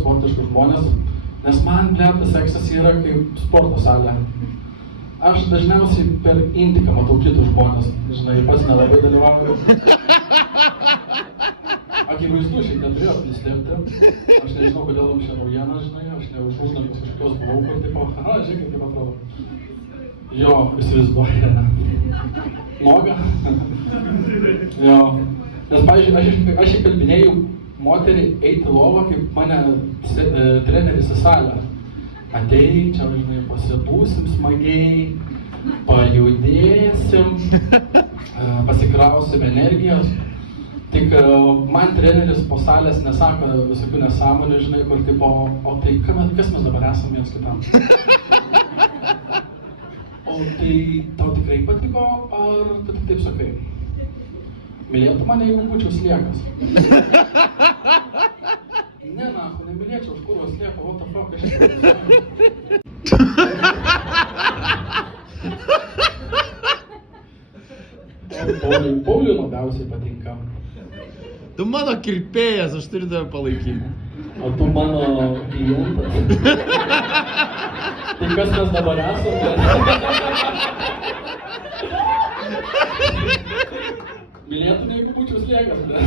sportiškus žmonės, nes man, blet, seksas yra kaip sporto salė. Aš dažniausiai per intiką matau kitus žmonės, žinai, pats nelabai dalyvauju. Akivaizdu, šiek tiek turėjo prislėpti. Aš nežinau, kodėl jums čia naujiena, žinai, aš ne už uždangius kažkokios buvau, kur tipo, žiūrėk, kaip atrodo. Jo, įsivaizduoja. Noga. Jo. Nes, pavyzdžiui, aš įkalbinėjau moterį eiti lovą, kaip mane treneris į salę. Atei, čia, žinai, pasibūsim smagiai, pajudėsim, pasikrausim energijos. Tik man treneris po salės nesako visokių nesąmonių, žinai, kur tipo, o tai kas mes dabar esame viens kitam? O tai tau tikrai patiko, ar tu tik taip sakai? Mylėtų mane, jeigu būčiau sliekas? Ne, nahu, nemylėčiau, už kur slieka, what the fuck, aš čia. Pauliui labiausiai patinka. Tu mano kirpėjas, aš turiu tave palaikyti. O tu mano klientas. Tai kas mes dabar esame? Mylėtum, jeigu būčiau sliekas, ne?